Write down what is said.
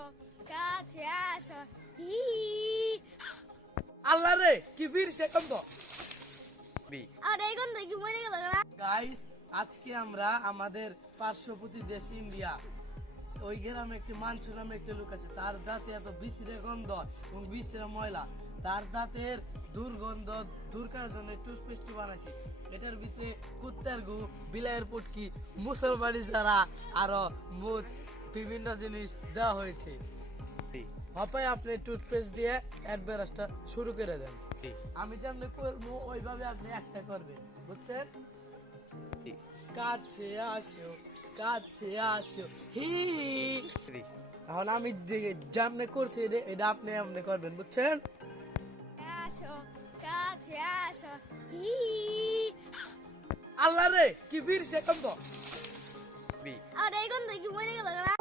আসো কাছে আসো হি আল্লাহ রে কি বীর সেকন্দ আর এই গন্ধ কি মরে গেল না গাইস আজকে আমরা আমাদের পার্শ্ববর্তী দেশ ইন্ডিয়া ওই গ্রামে একটি মানসু নামে একটি লোক আছে তার দাঁতে এত বিশ্রী গন্ধ এবং বিশ্রী ময়লা তার দাঁতের দুর্গন্ধ দূর করার জন্য টুথপেস্ট বানাইছে এটার ভিতরে কুত্তার গু বিলাইয়ের পুটকি মুসলমানি ছাড়া আরো মুদ বিভিন্ন জিনিস দেওয়া হয়েছে হপায় আপনি টুথপেস্ট দিয়ে অ্যাডভারেজটা শুরু করে দেন আমি যেমন করবো ওইভাবে আপনি একটা করবেন বুঝছেন কাছে আসো হি এখন আমি যে যেমন করছি এটা আপনি এমনি করবেন বুঝছেন আসো কাছে আসো হি আল্লাহ রে কি বীর সেকন্দ আর এই গন্ধ কি মরে গেল না